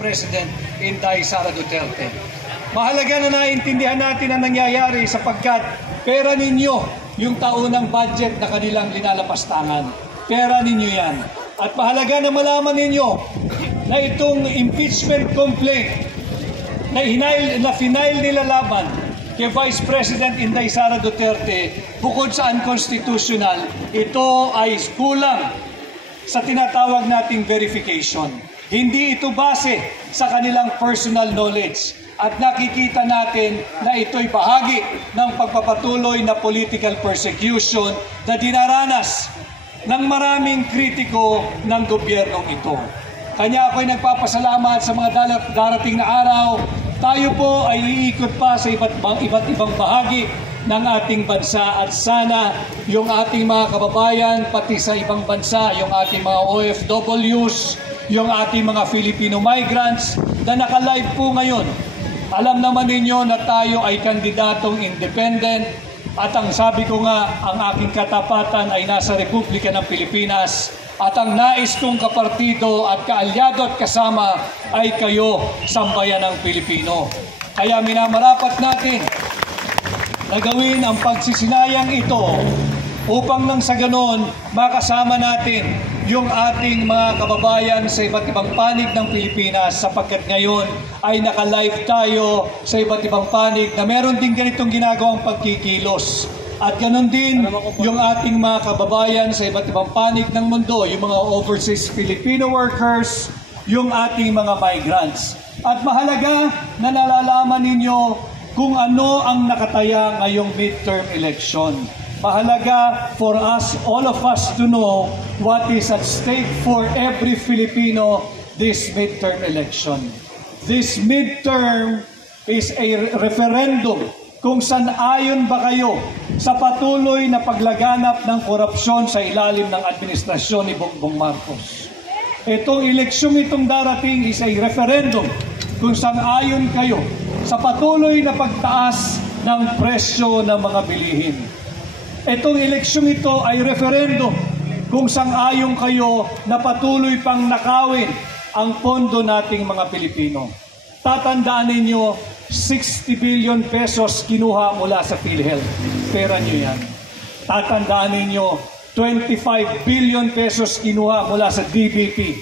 President Inday Sara Duterte. Mahalaga na naiintindihan natin ang nangyayari sapagkat pera ninyo yung taunang budget na kanilang linalapastangan. Pera ninyo yan. At mahalaga na malaman ninyo na itong impeachment complaint na final nila laban kay Vice President Inday Sara Duterte, bukod sa unconstitutional, ito ay kulang sa tinatawag nating verification. Hindi ito base sa kanilang personal knowledge at nakikita natin na ito'y bahagi ng pagpapatuloy na political persecution na dinaranas ng maraming kritiko ng gobyernong ito. Kanya ako'y nagpapasalamat sa mga darating na araw. Tayo po ay iikot pa sa iba't ibang bahagi ng ating bansa at sana yung ating mga kababayan pati sa ibang bansa, yung ating mga OFWs, yung ating mga Filipino migrants na naka-live po ngayon. Alam naman ninyo na tayo ay kandidatong independent at ang sabi ko nga, ang aking katapatan ay nasa Republika ng Pilipinas at ang nais kong kapartido at kaalyado at kasama ay kayo, sambayanang Pilipino. Kaya minamarapat natin na gawin ang pagsisinayang ito upang nang sa ganon makasama natin yung ating mga kababayan sa iba't ibang panig ng Pilipinas sapagkat ngayon ay naka-live tayo sa iba't ibang panig na meron din ganitong ginagawang pagkikilos. At ganon din yung ating mga kababayan sa iba't ibang panig ng mundo, yung mga overseas Filipino workers, yung ating mga migrants. At mahalaga na nalalaman ninyo kung ano ang nakataya ngayong midterm election. Mahalaga for us, all of us to know what is at stake for every Filipino this midterm election. This midterm is a referendum kung saan ayon ba kayo sa patuloy na paglaganap ng korupsyon sa ilalim ng administrasyon ni Bongbong Marcos. Itong eleksyon itong darating is a referendum kung saan ayon kayo sa patuloy na pagtaas ng presyo ng mga bilihin. Itong eleksyon ito ay referendum kung sang-ayon kayo na patuloy pang nakawin ang pondo nating mga Pilipino. Tatandaan ninyo, 60 billion pesos kinuha mula sa PhilHealth. Pera nyo yan. Tatandaan ninyo, 25 billion pesos kinuha mula sa DBP.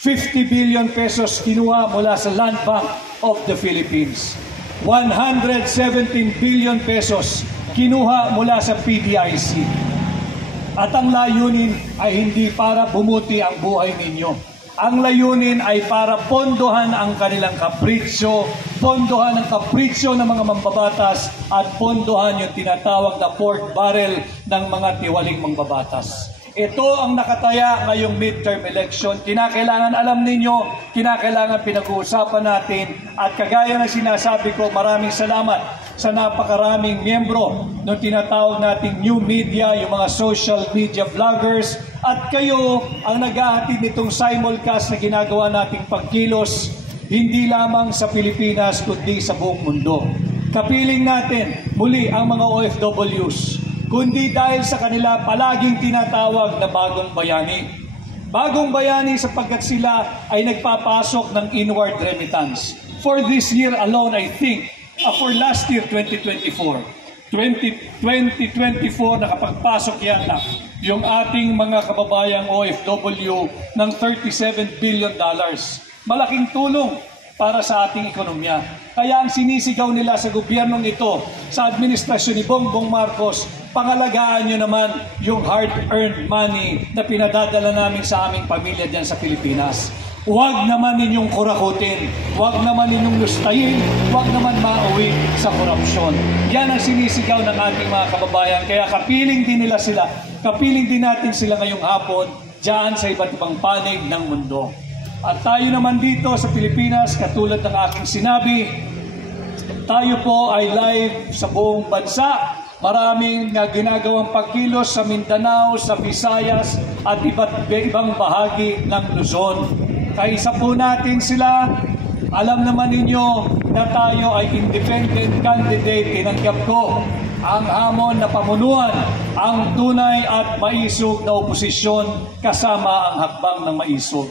50 billion pesos kinuha mula sa Land Bank of the Philippines. 117 billion pesos kinuha mula sa PDIC. At ang layunin ay hindi para bumuti ang buhay ninyo. Ang layunin ay para pondohan ang kanilang kapritsyo, pondohan ang kapritsyo ng mga mambabatas at pondohan yung tinatawag na pork barrel ng mga tiwaling mambabatas. Ito ang nakataya ngayong midterm election. Kinakailangan alam ninyo, kinakailangan pinag-uusapan natin at kagaya ng sinasabi ko, maraming salamat sa napakaraming miyembro ng tinatawag nating new media, yung mga social media vloggers at kayo ang naghahatid nitong simulcast na ginagawa nating pagkilos hindi lamang sa Pilipinas kundi sa buong mundo. Kapiling natin muli ang mga OFWs kundi dahil sa kanila palaging tinatawag na bagong bayani. Bagong bayani sapagkat sila ay nagpapasok ng inward remittance. For this year alone, I think, for last year, 2024, nakapagpasok yata yung ating mga kababayang OFW ng $37 billion. Malaking tulong para sa ating ekonomiya. Kaya ang sinisigaw nila sa gobyernong ito, sa administrasyon ni Bongbong Marcos, pangalagaan nyo naman yung hard-earned money na pinadadala namin sa aming pamilya dyan sa Pilipinas. Huwag naman ninyong kurakutin, huwag naman ninyong lustayin, huwag naman mauwi sa korupsyon. Yan ang sinisigaw ng ating mga kababayan. Kaya kapiling din nila sila, kapiling din natin sila ngayong hapon dyan sa iba't ibang panig ng mundo. At tayo naman dito sa Pilipinas, katulad ng aking sinabi, tayo po ay live sa buong bansa. Maraming ginagawang pagkilos sa Mindanao, sa Visayas at iba't ibang bahagi ng Luzon. Kaisa po natin sila. Alam naman ninyo na tayo ay independent candidate. Tinanggap ko ang hamon na pamunuan ang tunay at maisog na oposisyon kasama ang hakbang ng maisog.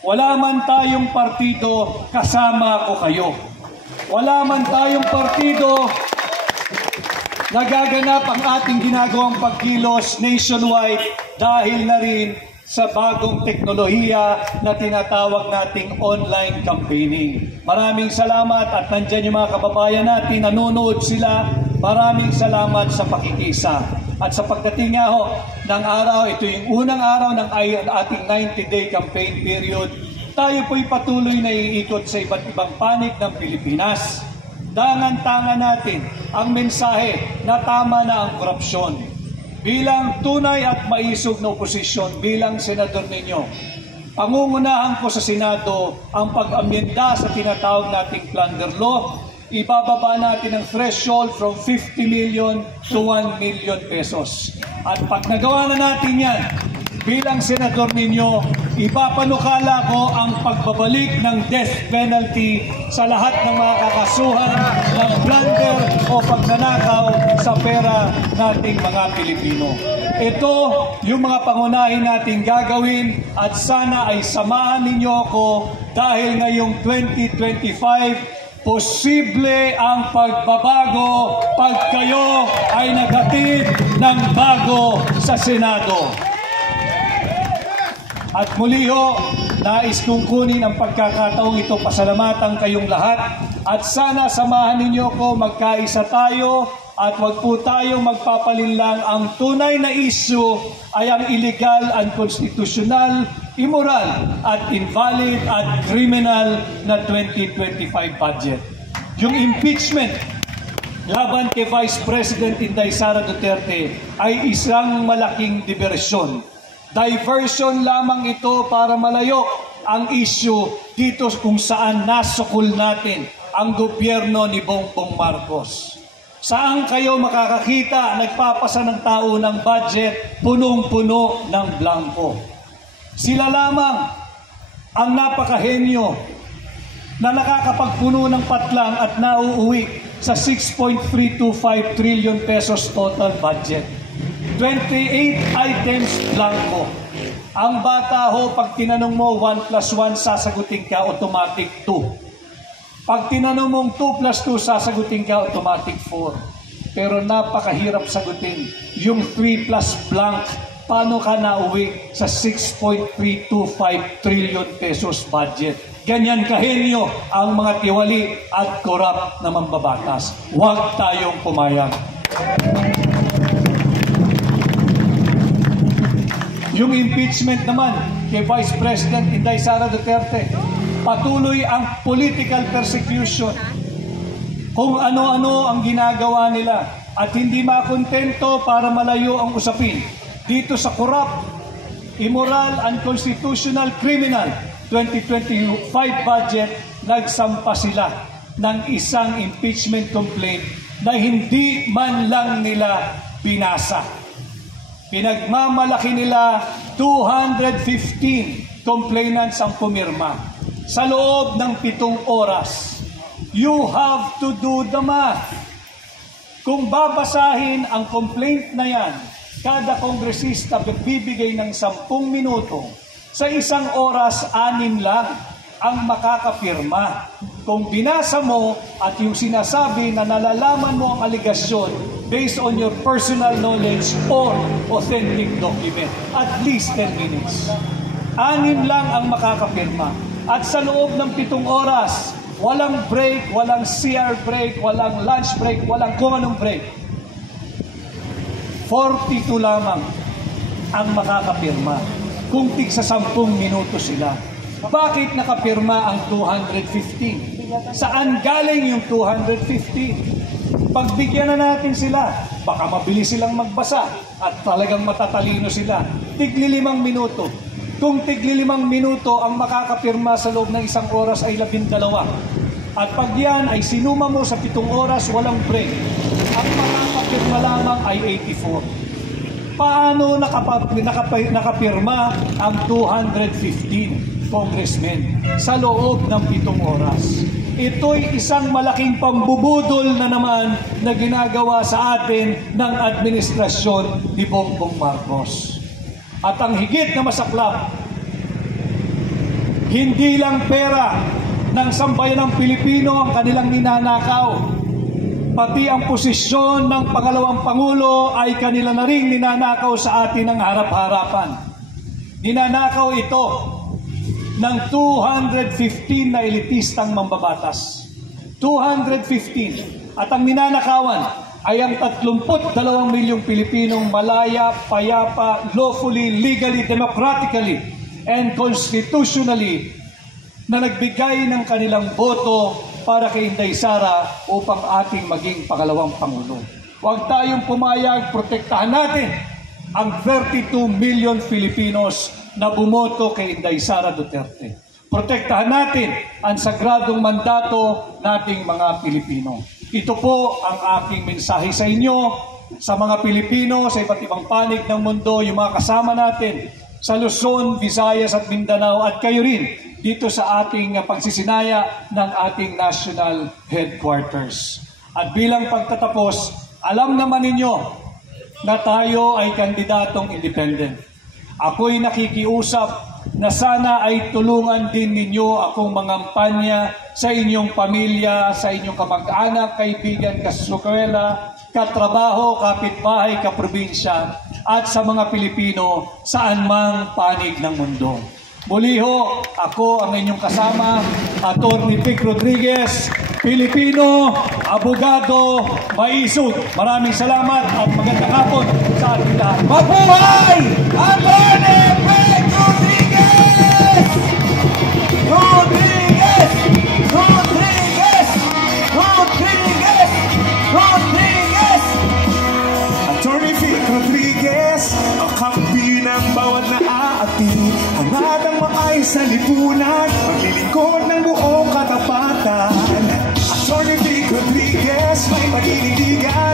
Wala man tayong partido, kasama ko kayo. Wala man tayong partido, nagaganap ang ating ginagawang pagkilos nationwide dahil na rin sa bagong teknolohiya na tinatawag nating online campaigning. Maraming salamat at nandyan yung mga kababayan natin, nanonood sila. Maraming salamat sa pakikisa. At sa pagdating nga ho ng araw, ito yung unang araw ng ating 90-day campaign period, tayo po'y patuloy na iikot sa iba't ibang panig ng Pilipinas. Dangan-tangan natin ang mensahe na tama na ang korupsyon. Bilang tunay at maisog na oposisyon, bilang senador ninyo, pangungunahan ko sa Senado ang pag-amyenda sa tinatawag nating plunder law. Ibababa natin ang threshold from 50 million to 1 million pesos. At pag nagawa na natin yan, bilang senador ninyo, ipapanukala ko ang pagbabalik ng death penalty sa lahat ng mga kakasuhan ng plunder o pagnanakaw sa pera nating mga Pilipino. Ito yung mga pangunahin natin gagawin at sana ay samahan ninyo ako dahil ngayong 2025, posible ang pagbabago pag kayo ay naghatid ng bago sa Senado. At muli ho, nais kong kunin ang pagkakataong ito, pasalamatan kayong lahat at sana samahan ninyo ko, magkaisa tayo at wag po tayong magpapalinlang. Ang tunay na issue ay ang illegal, unconstitutional, immoral at invalid at criminal na 2025 budget. Yung impeachment laban kay Vice President Inday Sara Duterte ay isang malaking diversyon. Diversion lamang ito para malayo ang issue dito kung saan nasukol natin ang gobyerno ni Bongbong Marcos. Saan kayo makakakita nagpapasa ng tao ng budget punong-puno ng blanco? Sila lamang ang napakahenyo na nakakapagpuno ng patlang at nauuwi sa 6.325 trillion pesos total budget. 28 items blanco. Ang bata ho, pag tinanong mo 1 plus 1, sasagutin ka automatic 2. Pag tinanong mong 2 plus 2, sasagutin ka automatic 4. Pero napakahirap sagutin yung 3 plus blank. Paano ka nauwi sa 6.325 trillion pesos budget? Ganyan kahenyo ang mga tiwali at korap na mambabatas. Huwag tayong pumayag. Yung impeachment naman kay Vice President Inday Sara Duterte, patuloy ang political persecution. Kung ano-ano ang ginagawa nila at hindi makontento para malayo ang usapin dito sa corrupt, immoral, unconstitutional, criminal 2025 budget, nagsampa sila ng isang impeachment complaint na hindi man lang nila binasa. Pinagmamalaki nila 215 complainants ang pumirma sa loob ng 7 oras. You have to do the math. Kung babasahin ang complaint na yan, kada kongresista bibigay ng 10 minuto, sa 1 oras, 6 lang ang makakapirma. Kung binasa mo at yung sinasabi na nalalaman mo ang aligasyon based on your personal knowledge or authentic document, at least 10 minutes. 6 lang ang makakapirma. At sa loob ng 7 oras, walang break, walang CR break, walang lunch break, walang kung anong break. 42 lamang ang makakapirma. Kung tig sa 10 minuto sila. Bakit nakapirma ang 215? Saan galing yung 215? Pagbigyan na natin sila, baka mabilis silang magbasa at talagang matatalino sila. Tigli 5 minuto. Kung tigli 5 minuto ang makakapirma sa loob ng 1 oras ay 12. At pag yan ay sinuma mo sa 7 oras, walang break. Ang makakapirma lamang ay 84. Paano nakapirma ang 215 congressmen sa loob ng 7 oras? Ito'y isang malaking pambubudol na naman na ginagawa sa atin ng administrasyon ni Bongbong Marcos. At ang higit na masaklap, Hindi lang pera ng sambayanang Pilipino ang kanilang ninanakaw. Pati ang posisyon ng pangalawang Pangulo ay kanila na rin ninanakaw sa atin ng harap-harapan. Ninanakaw ito ng 215 na elitistang mambabatas. 215. At ang ninanakawan ay ang 32 milyong Pilipinong malaya, payapa, lawfully, legally, democratically, and constitutionally na nagbigay ng kanilang boto para kay Inday Sara upang ating maging pangalawang Pangulo. Huwag tayong pumayag, protektahan natin ang 32 million Filipinos na bumoto kay Inday Sara Duterte. Protektahan natin ang sagradong mandato nating mga Pilipino. Ito po ang aking mensahe sa inyo, sa mga Pilipino, sa iba't ibang panig ng mundo, yung mga kasama natin sa Luzon, Visayas at Mindanao, at kayo rin dito sa ating pagsisinaya ng ating national headquarters. At bilang pagtatapos, alam naman ninyo na tayo ay kandidatong independent. Ako'y nakikiusap na sana ay tulungan din ninyo akong mangampanya sa inyong pamilya, sa inyong kamag-anak, kaibigan, kasukwela, katrabaho, kapitbahay, kaprobinsya, at sa mga Pilipino saan mang panig ng mundo. Muli ho, ako ang inyong kasama, Atty. Vic Rodriguez, Pilipino, abogado, maisog. Maraming salamat at magandang hapon sa ating lahat. Mabuhay! Atty. Vic Rodriguez! Rodriguez! Rodriguez! Rodriguez! Rodriguez! Atty. Vic Rodriguez, ang kampi ng bawat naaati, hangad ang maayos sa lipunan, maglilingkod ng buong katapatan. Atty. Vic Rodriguez, may pag-iindigan